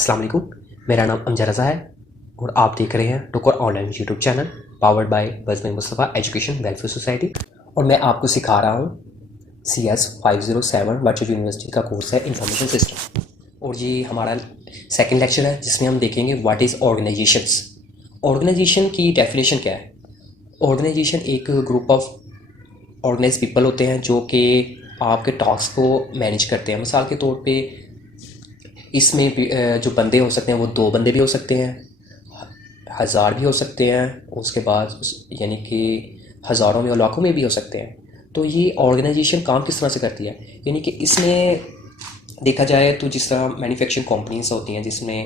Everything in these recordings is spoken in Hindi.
अस्सलाम वालेकुम। मेरा नाम अमजद रज़ा है और आप देख रहे हैं टुकर online YouTube channel powered by Bazm Mustafa education welfare society. और मैं आपको सिखा रहा हूँ CS 507 वर्चुअल यूनिवर्सिटी का कोर्स है इंफॉर्मेशन सिस्टम। और ये हमारा सेकंड लेक्चर है जिसमें हम देखेंगे व्हाट इज़ ऑर्गेनाइजेशंस। ऑर्गेनाइजेशन की डेफिनेशन क्या है। ऑर्गेनाइजेशन एक ग्रुप ऑफ ऑर्गेनाइज पीपल होते हैं जो कि आपके टास्क को मैनेज करते हैं। मिसाल के तौर पे इसमें जो बंदे हो सकते हैं वो 2 बंदे भी हो सकते हैं, 1000 भी हो सकते हैं, उसके बाद यानी कि हज़ारों में और लाखों में भी हो सकते हैं। तो ये ऑर्गेनाइजेशन काम किस तरह से करती है, यानी कि इसमें देखा जाए तो जिस तरह मैन्युफैक्चरिंग कंपनीज होती हैं जिसमें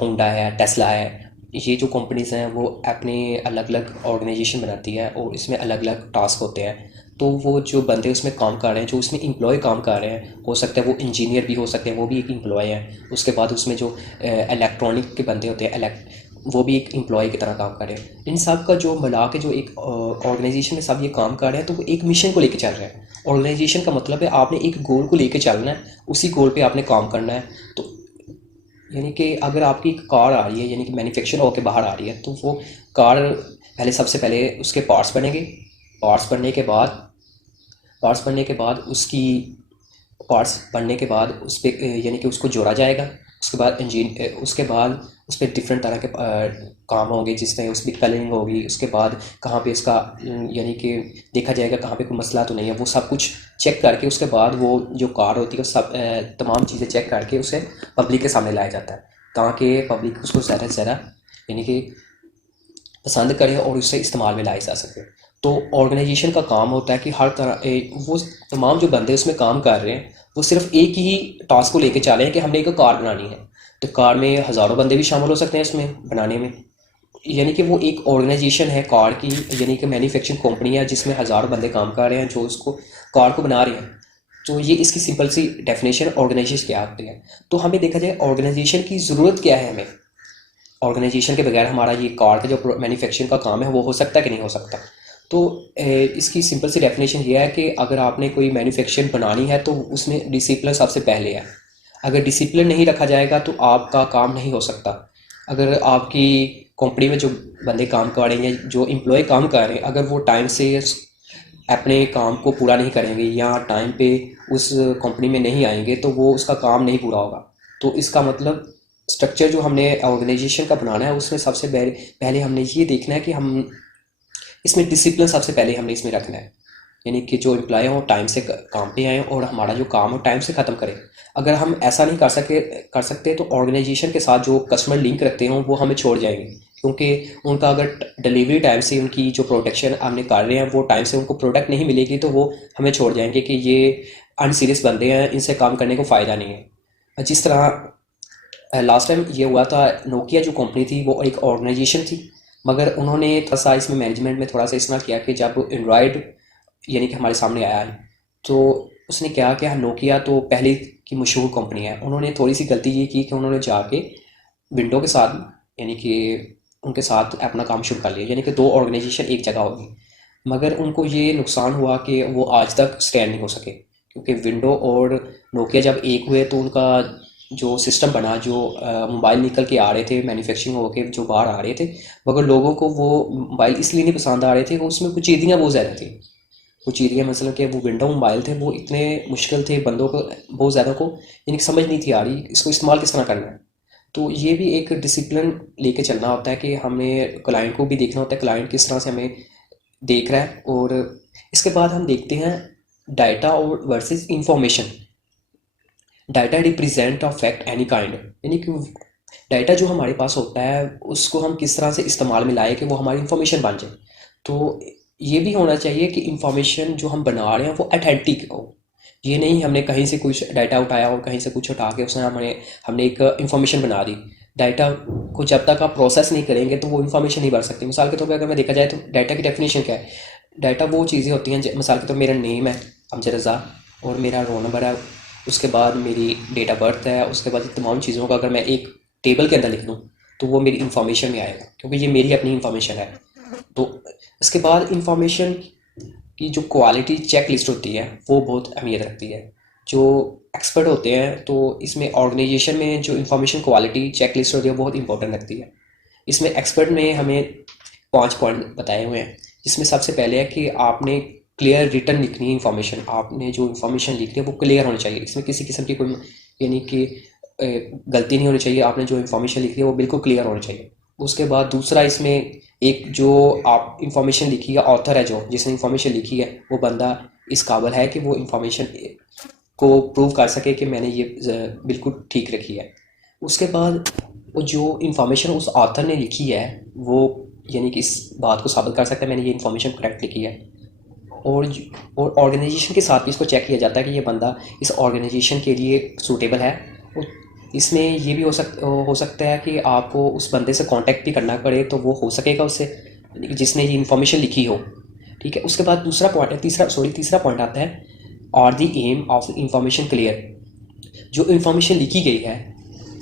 होंडा है, टेस्ला है, ये जो कंपनीज हैं वो अपने अलग अलग ऑर्गेनाइजेशन बनाती है और इसमें अलग अलग टास्क होते हैं। तो वो जो बंदे उसमें काम कर रहे हैं, जो उसमें एम्प्लॉय काम कर रहे हैं, हो सकता है वो इंजीनियर भी हो सकते हैं, वो भी एक एम्प्लॉय हैं। उसके बाद उसमें जो इलेक्ट्रॉनिक के बंदे होते हैं, वो भी एक एम्प्लॉय की तरह काम कर रहे हैं। इन सब का जो मिला के जो एक ऑर्गेनाइजेशन में सब ये काम कर रहे हैं तो वो एक मिशन को लेके चल रहे हैं। ऑर्गेनाइजेशन का मतलब है आपने एक गोल को लेके चलना है, उसी गोल पे आपने काम करना है। तो यानी कि अगर आपकी एक कार आ रही है, यानी कि मैन्युफैक्चर होकर बाहर आ रही है, तो वो कार पहले सबसे पहले उसके पार्ट्स बनेंगे। पार्ट्स बनने के बाद पार्ट्स बनने के बाद उसकी पार्ट्स बनने के बाद उस पर यानी कि उसको जोड़ा जाएगा। उसके बाद उसके बाद उस पर डिफरेंट तरह के काम होंगे, जिसमें उसकी कलरिंग होगी। उसके बाद कहाँ पे इसका यानी कि देखा जाएगा कहाँ पे कोई मसला तो नहीं है, वो सब कुछ चेक करके उसके बाद वो जो कार होती है सब तमाम चीज़ें चेक करके उसे पब्लिक के सामने लाया जाता है, ताकि पब्लिक उसको ज़्यादा से ज़्यादा यानी कि पसंद करें और उससे इस्तेमाल में लाए जा सके। तो ऑर्गेनाइजेशन का काम होता है कि हर तरह वो तमाम जो बंदे उसमें काम कर रहे हैं वो सिर्फ एक ही टास्क को लेके चले हैं कि हमने एक कार बनानी है। तो कार में हज़ारों बंदे भी शामिल हो सकते हैं इसमें बनाने में, यानी कि वो एक ऑर्गेनाइजेशन है कार की, यानी कि मैन्युफैक्चरिंग कंपनी है जिसमें हज़ारों बंदे काम कर रहे हैं जो उसको कार को बना रहे हैं। तो ये इसकी सिंपल सी डेफिनेशन ऑर्गेनाइजेशन क्या आती है। तो हमें देखा जाए ऑर्गेनाइजेशन की ज़रूरत क्या है हमें। ऑर्गेनाइजेशन के बगैर हमारा ये कार का जो मैन्युफैक्चरिंग का काम है वो हो सकता है कि नहीं हो सकता। तो इसकी सिंपल सी डेफिनेशन ये है कि अगर आपने कोई मैन्युफैक्चरिंग बनानी है तो उसमें डिसिप्लिन सबसे पहले है। अगर डिसिप्लिन नहीं रखा जाएगा तो आपका काम नहीं हो सकता। अगर आपकी कंपनी में जो बंदे काम कर रहे हैं, जो एम्प्लॉय काम कर रहे हैं, अगर वो टाइम से अपने काम को पूरा नहीं करेंगे या टाइम पे उस कंपनी में नहीं आएंगे तो वो उसका काम नहीं पूरा होगा। तो इसका मतलब स्ट्रक्चर जो हमने ऑर्गेनाइजेशन का बनाना है उसमें सबसे पहले हमने ये देखना है कि हम इसमें डिसिप्लिन सबसे पहले हमने इसमें रखना है, यानी कि जो एम्प्लॉय हो टाइम से काम पे आए और हमारा जो काम हो टाइम से ख़त्म करें। अगर हम ऐसा नहीं कर सकते तो ऑर्गेनाइजेशन के साथ जो कस्टमर लिंक रखते हों वो हमें छोड़ जाएंगे, क्योंकि उनका अगर डिलीवरी टाइम से उनकी जो प्रोडक्शन हमने कर रहे हैं वो टाइम से उनको प्रोडक्ट नहीं मिलेगी तो वो हमें छोड़ जाएंगे कि ये अनसीरियस बंदे हैं, इनसे काम करने को फ़ायदा नहीं है। जिस तरह लास्ट टाइम ये हुआ था, नोकिया जो कंपनी थी वो एक ऑर्गेनाइजेशन थी, मगर उन्होंने थोड़ा सा इसमें मैनेजमेंट में थोड़ा सा इस्तेमाल किया कि जब एंड्रॉयड यानी कि हमारे सामने आया है तो उसने क्या किया, नोकिया तो पहले की मशहूर कंपनी है, उन्होंने थोड़ी सी गलती ये की कि उन्होंने जाके विंडो के साथ यानी कि उनके साथ अपना काम शुरू कर लिया, यानी कि 2 ऑर्गेनाइजेशन एक जगह होगी। मगर उनको ये नुकसान हुआ कि वो आज तक स्टैंड नहीं हो सके, क्योंकि विंडो और नोकिया जब एक हुए तो उनका जो सिस्टम बना, जो मोबाइल निकल के आ रहे थे मैन्युफैक्चरिंग होके जो बाहर आ रहे थे, मगर लोगों को वो मोबाइल इसलिए नहीं पसंद आ रहे थे कि उसमें कुछ चीज़ियाँ बहुत ज़्यादा थी। कुछ एरिया मतलब कि वो विंडो मोबाइल थे वो इतने मुश्किल थे, बंदों को बहुत ज़्यादा को यानी कि समझ नहीं थी आ रही इसको इस्तेमाल किस तरह करना है। तो ये भी एक डिसिप्लिन लेके चलना होता है कि हमें क्लाइंट को भी देखना होता है क्लाइंट किस तरह से हमें देख रहा है। और इसके बाद हम देखते हैं डाटा और versus information. Data represent of fact any kind, यानी कि डाटा जो हमारे पास होता है उसको हम किस तरह से इस्तेमाल में लाए कि वो हमारी इंफॉर्मेशन बन जाए। तो ये भी होना चाहिए कि इंफॉर्मेशन जो हम बना रहे हैं वो अथेंटिक हो। ये नहीं हमने कहीं से कुछ डाटा उठाया और कहीं से कुछ उठा के उसने हमने एक इंफॉर्मेशन बना दी। डाटा को जब तक आप प्रोसेस नहीं करेंगे तो वो इंफॉर्मेशन नहीं बढ़ सकती। मिसाल के तौर पर अगर मैं देखा जाए तो डाटा की डेफिनेशन क्या है। डाटा वो चीज़ें होती हैं मिसाल के तौर मेरा नेम है अमजद रज़ा और मेरा रोल नंबर है, उसके बाद मेरी डेट ऑफ बर्थ है, उसके बाद तमाम चीज़ों का अगर मैं एक टेबल के अंदर लिख दूँ तो वो मेरी इंफॉर्मेशन में आएगा, क्योंकि ये मेरी अपनी इंफॉर्मेशन है। तो इसके बाद इंफॉर्मेशन की जो क्वालिटी चेक लिस्ट होती है वो बहुत अहमियत रखती है। जो एक्सपर्ट होते हैं, तो इसमें ऑर्गेनाइजेशन में जो इंफॉर्मेशन क्वालिटी चेकलिस्ट होती है बहुत इंपॉर्टेंट लगती है। इसमें एक्सपर्ट में हमें 5 पॉइंट बताए हुए हैं, जिसमें सबसे पहले है कि आपने क्लियर रिटर्न लिखनी है इन्फॉर्मेशन। आपने जो इन्फॉर्मेशन लिखनी है वो क्लियर होनी चाहिए, इसमें किसी किस्म की कोई यानी कि गलती नहीं होनी चाहिए। आपने जो इन्फॉर्मेशन लिखी है वो बिल्कुल क्लियर होनी चाहिए। उसके बाद दूसरा, इसमें एक जो आप इंफॉर्मेशन लिखी है, ऑथर है जो जिसने इंफॉर्मेशन लिखी है, वो बंदा इस काबिल है कि वो इंफॉर्मेशन को प्रूव कर सके कि मैंने ये बिल्कुल ठीक रखी है। उसके बाद वो जो इंफॉर्मेशन उस ऑथर ने लिखी है वो यानी कि इस बात को साबित कर सकता है मैंने ये इन्फॉर्मेशन करेक्ट लिखी है। और और ऑर्गेनाइजेशन के साथ भी इसको चेक किया जाता है कि ये बंदा इस ऑर्गेनाइजेशन के लिए सूटेबल है। और इसमें ये भी हो सकता है कि आपको उस बंदे से कांटेक्ट भी करना पड़े, तो वो हो सकेगा उससे जिसने ये इन्फॉर्मेशन लिखी हो। ठीक है। उसके बाद तीसरा पॉइंट आता है, are the aim of information clear. जो इन्फॉर्मेशन लिखी गई है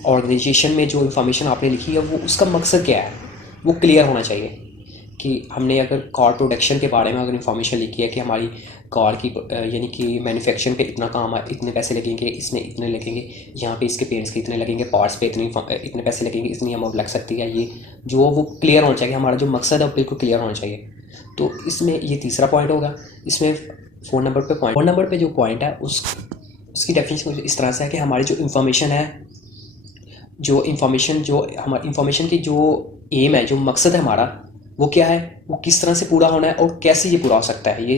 ऑर्गेनाइजेशन में, जो इन्फॉर्मेशन आपने लिखी है वो उसका मकसद क्या है वो क्लियर होना चाहिए। कि हमने अगर कार प्रोडक्शन के बारे में अगर इन्फॉर्मेशन लिखी है कि हमारी कार की यानी कि मैन्युफैक्चरिंग पे इतना काम है, इतने पैसे लगेंगे, इसमें इतने लगेंगे, यहाँ पे इसके पेंट्स के इतने लगेंगे, पार्ट्स पे इतने पैसे लगेंगे, इतनी अमाउंट लग सकती है, ये जो वो क्लियर होना चाहिए। हमारा जो मकसद है वो बिल्कुल क्लियर होना चाहिए। तो इसमें ये तीसरा पॉइंट होगा। इसमें 4 नंबर पे जो पॉइंट है उसकी डेफिनेशन कुछ इस तरह से है कि हमारी जो इन्फॉर्मेशन है, जो हमारी इन्फॉर्मेशन की जो एम है, जो मकसद है हमारा, वो क्या है, वो किस तरह से पूरा होना है और कैसे ये पूरा हो सकता है। ये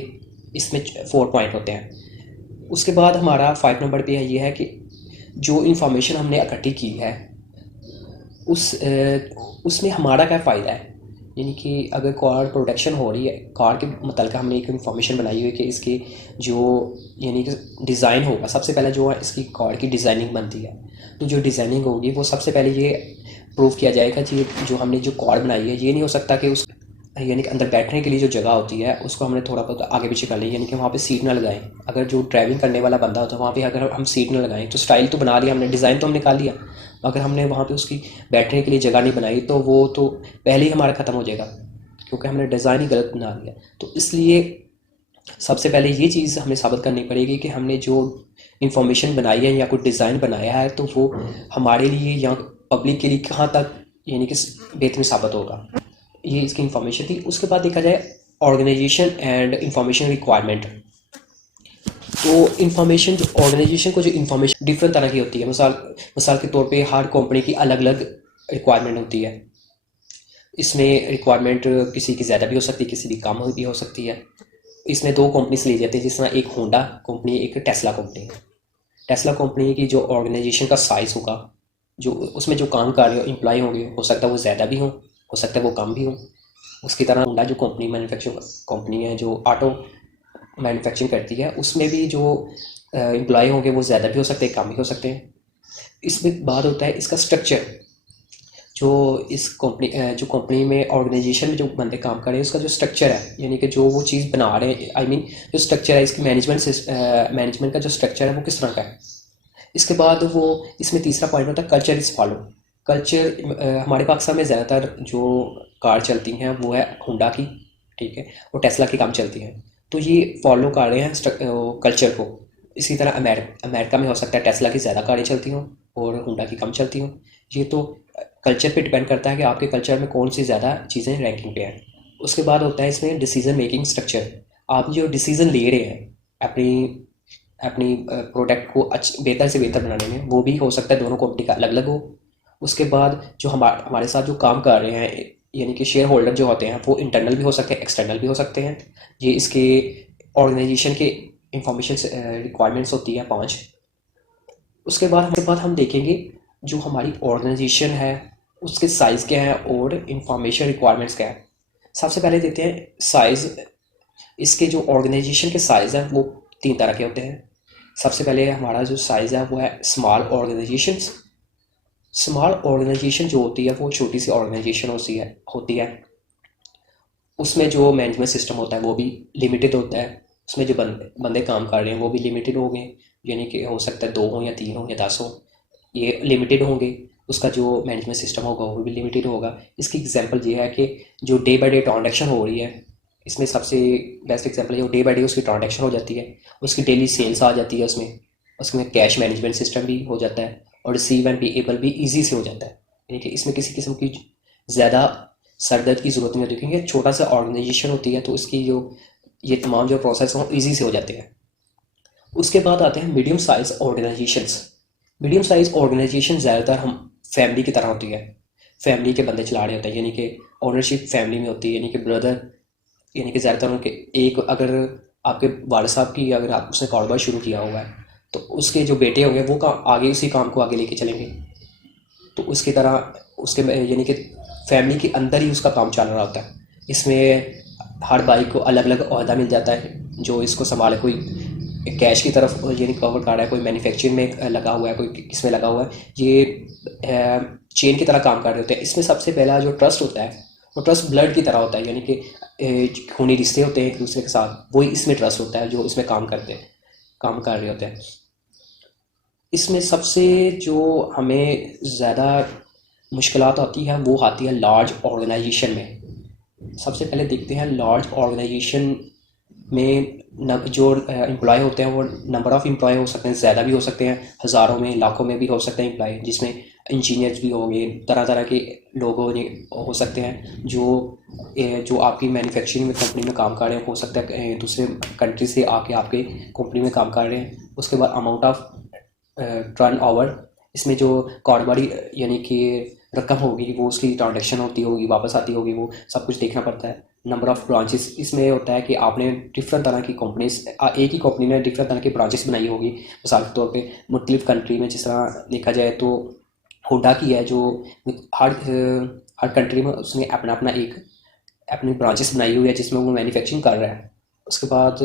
इसमें 4 पॉइंट होते हैं। उसके बाद हमारा 5 नंबर पे है ये है कि जो इन्फॉर्मेशन हमने इकट्ठी की है उसमें हमारा क्या फ़ायदा है। यानी कि अगर कार प्रोडक्शन हो रही है, कार के मतलब हमने एक इन्फॉर्मेशन बनाई हुई है कि इसकी जो यानी कि डिज़ाइन होगा, सबसे पहले जो है इसकी कार की डिज़ाइनिंग बनती है। तो जो डिज़ाइनिंग होगी वो सबसे पहले ये प्रूव किया जाएगा कि जो हमने जो कार बनाई है, ये नहीं हो सकता कि उस यानी कि अंदर बैठने के लिए जो जगह होती है उसको हमने थोड़ा बहुत आगे पीछे कर लिया, यानी कि वहाँ पे सीट ना लगाएं। अगर जो ड्राइविंग करने वाला बंदा होता है वहाँ पे अगर हम सीट ना लगाएं, तो स्टाइल तो बना लिया हमने, डिज़ाइन तो हमने निकाल लिया, अगर हमने वहाँ पे उसकी बैठने के लिए जगह नहीं बनाई तो वो तो पहले ही हमारा ख़त्म हो जाएगा, क्योंकि हमने डिज़ाइन ही गलत बना लिया। तो इसलिए सबसे पहले ये चीज़ हमें साबित करनी पड़ेगी कि हमने जो इंफॉर्मेशन बनाई है या कोई डिज़ाइन बनाया है तो वो हमारे लिए या पब्लिक के लिए कहाँ तक यानी कि बेहतरीन साबित होगा। ये इसकी इंफॉर्मेशन थी। उसके बाद देखा जाए ऑर्गेनाइजेशन एंड इंफॉर्मेशन रिक्वायरमेंट। तो इन्फॉर्मेशन जो ऑर्गेनाइजेशन को जो इन्फॉर्मेशन डिफरेंट तरह की होती है, मिसाल के तौर पे हर कंपनी की अलग अलग रिक्वायरमेंट होती है। इसमें रिक्वायरमेंट किसी की ज़्यादा भी हो सकती है, किसी की कम भी हो सकती है। इसमें 2 कंपनीज ली जाती है, जिस तरह एक होंडा कंपनी, एक टेस्ला कंपनी। टेस्ला कंपनी की जो ऑर्गेनाइजेशन का साइज़ होगा, जो उसमें जो काम कर रहे हो एम्प्लॉय होंगे, हो सकता है वो ज़्यादा भी हो सकता है वो कम भी हो। उसकी तरह होंडा जो कंपनी मैन्युफैक्चरिंग कंपनी है जो ऑटो मैन्युफैक्चरिंग करती है, उसमें भी जो एम्प्लॉय होंगे वो ज़्यादा भी हो सकते हैं, कम भी हो सकते हैं। इसमें बात होता है इसका स्ट्रक्चर। जो कंपनी में ऑर्गेनाइजेशन में जो बंदे काम कर रहे हैं उसका जो स्ट्रक्चर है, यानी कि जो वो चीज़ बना रहे हैं, आई मीन जो स्ट्रक्चर है इसकी मैनेजमेंट का जो स्ट्रक्चर है वो किस तरह का है। इसके बाद वो इसमें तीसरा पॉइंट होता है कल्चर इज़ फॉलो। कल्चर हमारे पाकिस्तान में ज़्यादातर जो कार चलती हैं वो है होंडा की, ठीक है, और टेस्ला की कम चलती हैं। तो ये फॉलो कर रहे हैं कल्चर को। इसी तरह अमेरिका में हो सकता है टेस्ला की ज़्यादा कारें चलती हों और होंडा की कम चलती हों। ये तो कल्चर पे डिपेंड करता है कि आपके कल्चर में कौन सी ज़्यादा चीज़ें रैंकिंग पे हैं। उसके बाद होता है इसमें डिसीजन मेकिंग स्ट्रक्चर। आप जो डिसीज़न ले रहे हैं अपनी अपनी प्रोडक्ट को बेहतर से बेहतर बनाने में, वो भी हो सकता है दोनों कंपनी का अलग अलग हो। उसके बाद जो हमारे साथ जो काम कर रहे हैं यानी कि शेयर होल्डर जो होते हैं वो इंटरनल भी हो सकते हैं, एक्सटर्नल भी हो सकते हैं। ये इसके ऑर्गेनाइजेशन के इंफॉर्मेशन रिक्वायरमेंट्स होती है 5। उसके बाद हम देखेंगे जो हमारी ऑर्गेनाइजेशन है उसके साइज़ क्या है और इंफॉर्मेशन रिक्वायरमेंट्स क्या है। सबसे पहले देते हैं साइज़। इसके जो ऑर्गेनाइजेशन के साइज़ है वो 3 तरह के होते हैं। सबसे पहले हमारा जो साइज़ है वो है स्मॉल ऑर्गेनाइजेशंस। स्मॉल ऑर्गेनाइजेशन जो होती है वो छोटी सी ऑर्गेनाइजेशन होती है। उसमें जो मैनेजमेंट सिस्टम होता है वो भी लिमिटेड होता है। उसमें जो बंदे काम कर रहे हैं वो भी लिमिटेड होंगे, यानी कि हो सकता है 2 हो या 3 हो या 10 हो, ये लिमिटेड होंगे। उसका जो मैनेजमेंट सिस्टम होगा वो भी लिमिटेड होगा। इसकी एग्जांपल ये है कि जो डे बाय डे ट्रांजैक्शन हो रही है, इसमें सबसे बेस्ट एग्जांपल है जो डे बाय डे उसकी ट्रांजैक्शन हो जाती है, उसकी डेली सेल्स आ जाती है उसमें, उसके में कैश मैनेजमेंट सिस्टम भी हो जाता है और रिसीव एंड पेएबल भी ईजी से हो जाता है, यानी कि इसमें किसी किस्म की ज़्यादा सरदर्द की ज़रूरत नहीं होती, क्योंकि छोटा सा ऑर्गेनाइजेशन होती है तो इसकी जो ये तमाम जो प्रोसेस हैं ईजी से हो जाते हैं। उसके बाद आते हैं medium size organisations. Medium size organisation ज़्यादातर हम फैमिली की तरह होती है, फैमिली के बंदे चला रहे होते हैं, यानी कि ओनरशिप फैमिली में होती है, यानी कि ब्रदर, यानी कि ज़्यादातर उनके एक, अगर आपके वाले साहब की अगर आप उसने कारोबार शुरू किया हुआ है तो उसके जो बेटे होंगे वो आगे उसी काम को आगे लेके चलेंगे, तो उसकी तरह उसके यानी कि फैमिली के अंदर ही उसका काम चल रहा होता है। इसमें हर भाई को अलग अलग ओहदा मिल जाता है जो इसको संभाले, कोई कैश की तरफ यानी कवर कर रहा है, कोई मैन्युफैक्चरिंग में लगा हुआ है, कोई किसमें लगा हुआ है, ये चेन की तरह काम कर रहे होते हैं। इसमें सबसे पहला जो ट्रस्ट होता है वो ट्रस्ट ब्लड की तरह होता है, यानी कि खूनी रिश्ते होते हैं एक दूसरे के साथ, वही इसमें ट्रस्ट होता है जो इसमें काम कर रहे होते हैं। इसमें सबसे जो हमें ज़्यादा मुश्किलात आती है वो आती है लार्ज ऑर्गेनाइजेशन में। सबसे पहले देखते हैं लार्ज ऑर्गेनाइजेशन में जो एम्प्लॉय होते हैं वो नंबर ऑफ़ एम्प्लॉय हो सकते हैं, ज़्यादा भी हो सकते हैं, हज़ारों में लाखों में भी हो सकते हैं एम्प्लॉय, जिसमें इंजीनियर्स भी होंगे, तरह तरह के लोग हो सकते हैं जो आपकी मैन्युफैक्चरिंग में कंपनी में काम कर रहे हैं, हो सकता है दूसरे कंट्री से आके आपके कंपनी में काम कर रहे हैं। उसके बाद अमाउंट ऑफ टर्न ओवर, इसमें जो कारोबारी यानी कि रकम होगी वो उसकी ट्रांजेक्शन होती होगी, वापस आती होगी, वो सब कुछ देखना पड़ता है। नंबर ऑफ़ ब्रांचेस, इसमें होता है कि आपने डिफरेंट तरह की कंपनीज, एक ही कंपनी ने डिफरेंट तरह की ब्रांचेस बनाई होगी, मिसाल के तौर पे मुख्तलिफ कंट्री में। जिस तरह देखा जाए तो होंडा की है जो हर कंट्री में उसने अपना अपना एक अपनी ब्रांचेस बनाई हुई है जिसमें वो मैन्युफैक्चरिंग कर रहा है। उसके बाद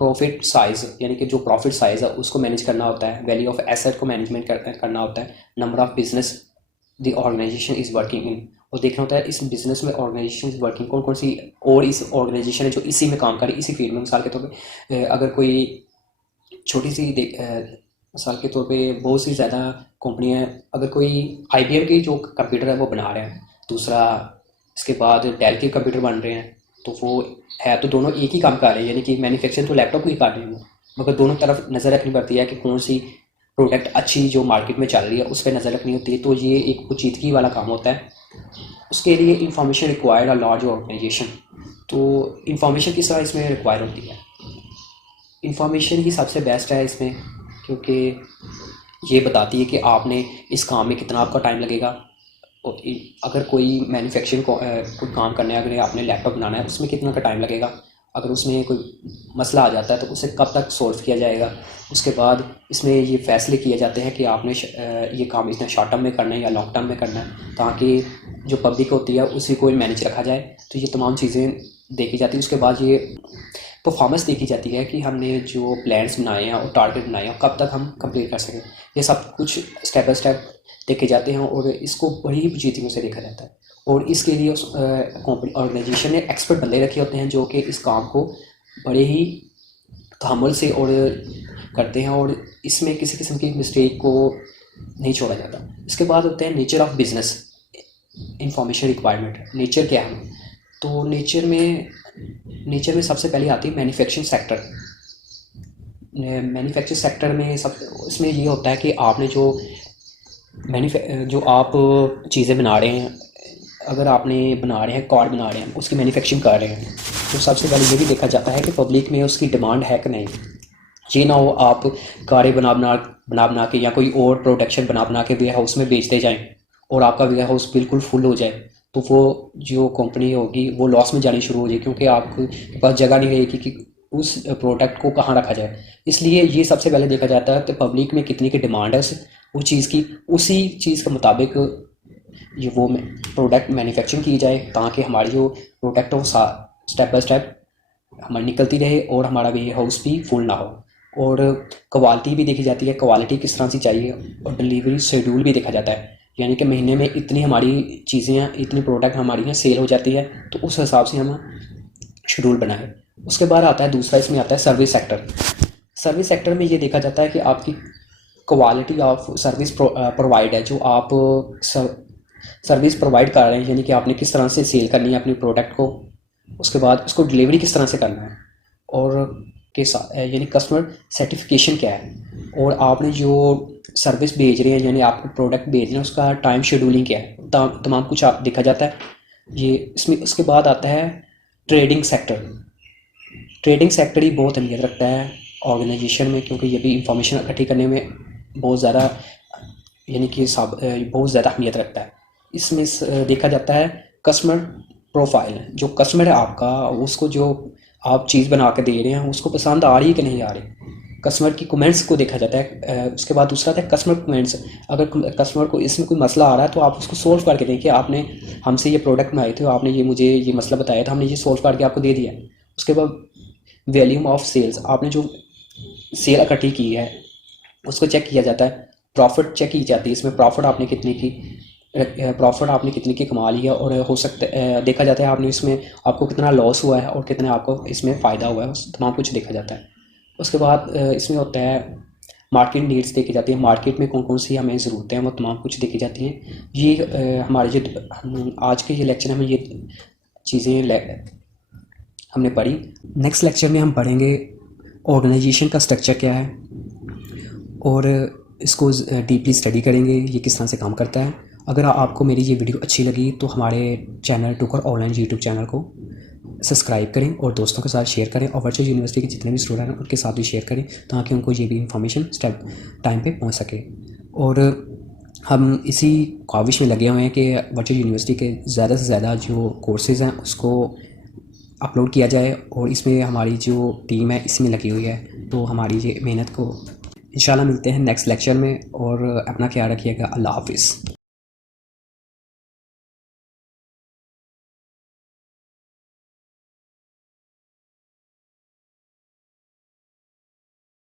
प्रॉफिट साइज़, यानी कि जो प्रॉफिट साइज़ है उसको मैनेज करना होता है, वैल्यू ऑफ एसेट को मैनेजमेंट करना होता है, number of business the organisation is working in, और देखना होता है इस बिज़नेस में ऑर्गेनाइजेशन इज़ वर्किंग कौन कौन सी और इस ऑर्गेनाइजेशन है जो इसी में काम करे, इसी फील्ड में। मिसाल के तौर पे अगर कोई छोटी सी मिसाल के तौर पे बहुत सी ज़्यादा कंपनियाँ, अगर कोई IBM की जो कंप्यूटर है वो बना रहे हैं, दूसरा इसके बाद डेल के कंप्यूटर बन रहे हैं, तो वो है तो दोनों एक ही काम कर रहे हैं, यानी कि मैन्युफैक्चरिंग तो लैपटॉप को ही कर रहे हैं वो, मगर दोनों तरफ नज़र रखनी पड़ती है कि कौन सी प्रोडक्ट अच्छी जो मार्केट में चल रही है उस पर नज़र रखनी होती है। तो ये एक पेचीदगी वाला काम होता है। उसके लिए information required a large organisation. तो इंफॉर्मेशन किस तरह इसमें रिक्वायर होती है? इंफॉर्मेशन ही सबसे बेस्ट है इसमें, क्योंकि ये बताती है कि आपने इस काम में कितना आपका टाइम लगेगा, और अगर कोई मैन्युफैक्चरिंग को कोई काम करना है, अगर आपने लैपटॉप बनाना है उसमें कितना का टाइम लगेगा, अगर उसमें कोई मसला आ जाता है तो उसे कब तक सॉल्व किया जाएगा। उसके बाद इसमें ये फैसले किए जाते हैं कि आपने ये काम इतना शॉर्ट टर्म में करना है या लॉन्ग टर्म में करना है, ताकि जो पब्लिक होती है उसी को मैनेज रखा जाए। तो ये तमाम चीज़ें देखी जाती है। उसके बाद ये परफॉर्मेंस देखी जाती है कि हमने जो प्लान्स बनाए हैं और टारगेट बनाए हैं कब तक हम कंप्लीट कर सकें। ये सब कुछ स्टेप बाय स्टेप देखे जाते हैं और इसको बड़ी ही पेचीदगी से देखा जाता है। और इसके लिए उस कंपनी ऑर्गेनाइजेशन ने एक्सपर्ट बंदे रखे होते हैं जो कि इस काम को बड़े ही तहम्मुल से और करते हैं, और इसमें किसी किस्म की मिस्टेक को नहीं छोड़ा जाता। इसके बाद होते हैं nature of business information requirement. Nature क्या है? तो नेचर में सबसे पहले आती है मैन्युफैक्चरिंग सेक्टर। मैन्युफैक्चरिंग सेक्टर में इसमें ये होता है कि आपने जो आप चीज़ें बना रहे हैं, अगर आपने बना रहे हैं कार बना रहे हैं, उसकी मैन्युफैक्चरिंग कर रहे हैं, तो सबसे पहले ये भी देखा जाता है कि पब्लिक में उसकी डिमांड है कि नहीं। ये ना हो आप कारें बना के या कोई और प्रोडक्शन बना के वेयर हाउस में बेचते जाएं और आपका वेयर हाउस बिल्कुल फुल हो जाए, तो वो जो कंपनी होगी वो लॉस में जानी शुरू हो जाए, क्योंकि आपके पास जगह नहीं रहेगी कि उस प्रोडक्ट को कहाँ रखा जाए। इसलिए ये सबसे पहले देखा जाता है कि पब्लिक में कितनी की डिमांड है उस चीज़ की, उसी चीज़ के मुताबिक ये वो प्रोडक्ट मैन्युफैक्चरिंग की जाए, ताकि हमारी जो प्रोडक्ट हो स्टेप बाय स्टेप हमारी निकलती रहे और हमारा वेयर हाउस भी फुल ना हो। और क्वालिटी भी देखी जाती है, क्वालिटी किस तरह से चाहिए, और डिलीवरी शेड्यूल भी देखा जाता है, यानी कि महीने में इतनी हमारी चीज़ें हैं, इतनी प्रोडक्ट हमारी हैं सेल हो जाती है, तो उस हिसाब से हम शेड्यूल बनाएं। उसके बाद आता है दूसरा, इसमें आता है सर्विस सेक्टर। सर्विस सेक्टर में ये देखा जाता है कि आपकी क्वालिटी ऑफ सर्विस प्रोवाइड है, जो आप सर्विस प्रोवाइड कर रहे हैं, यानी कि आपने किस तरह से सेल करनी है अपनी प्रोडक्ट को, उसके बाद उसको डिलीवरी किस तरह से करना है, और के साथ यानी कस्टमर सर्टिफिकेशन क्या है, और आपने जो सर्विस भेज रहे हैं यानी आपको प्रोडक्ट भेज रहे हैं उसका टाइम शेड्यूलिंग क्या है, तमाम कुछ आप देखा जाता है। ये इसमें उसके बाद आता है ट्रेडिंग सेक्टर। ट्रेडिंग सेक्टर ही बहुत अहमियत रखता है ऑर्गेनाइजेशन में, क्योंकि ये भी इंफॉर्मेशन इकट्ठी करने में बहुत ज़्यादा यानी कि बहुत ज़्यादा अहमियत रखता है। इसमें देखा जाता है कस्टमर प्रोफाइल, जो कस्टमर है आपका, उसको जो आप चीज़ बना के दे रहे हैं उसको पसंद आ रही है कि नहीं आ रही। कस्टमर की कमेंट्स को देखा जाता है। उसके बाद दूसरा आता है कस्टमर कमेंट्स। अगर कस्टमर को इसमें कोई मसला आ रहा है तो आप उसको सोल्व करके दें कि आपने हमसे ये प्रोडक्ट मंगाए थे, आपने ये मुझे ये मसला बताया था, हमने ये सोल्व करके आपको दे दिया। उसके बाद वॉल्यूम ऑफ सेल्स, आपने जो सेल इकट्ठी की है उसको चेक किया जाता है। प्रॉफिट चेक की जाती है, इसमें प्रॉफिट आपने कितने की कमा लिया, और हो सकता है देखा जाता है आपने इसमें आपको कितना लॉस हुआ है और कितना आपको इसमें फ़ायदा हुआ है, तमाम कुछ देखा जाता है। उसके बाद इसमें होता है मार्केट नीड्स देखी जाती है, मार्केट में कौन कौन सी हमें ज़रूरतें हैं वो तमाम कुछ देखी जाती हैं। ये हमारे जो आज के ये लेक्चर में ये चीज़ें हमने पढ़ी। नेक्स्ट लेक्चर में हम पढ़ेंगे ऑर्गेनाइजेशन का स्ट्रक्चर क्या है, और इसको डीपली स्टडी करेंगे ये किस तरह से काम करता है। अगर आपको मेरी ये वीडियो अच्छी लगी तो हमारे चैनल टुकर ऑनलाइन यूट्यूब चैनल को सब्सक्राइब करें और दोस्तों के साथ शेयर करें, और वर्चुअल यूनिवर्सिटी के जितने भी स्टूडेंट हैं उनके साथ भी शेयर करें ताकि उनको ये भी इंफॉर्मेशन स्टेप टाइम पे पहुंच सके। और हम इसी काविश में लगे हुए हैं कि वर्चुअल यूनिवर्सिटी के ज़्यादा से ज़्यादा जो कोर्सेज़ हैं उसको अपलोड किया जाए, और इसमें हमारी जो टीम है इसमें लगी हुई है। तो हमारी ये मेहनत को इंशाल्लाह मिलते हैं नेक्स्ट लेक्चर में, और अपना ख्याल रखिएगा। अल्लाह हाफिज़।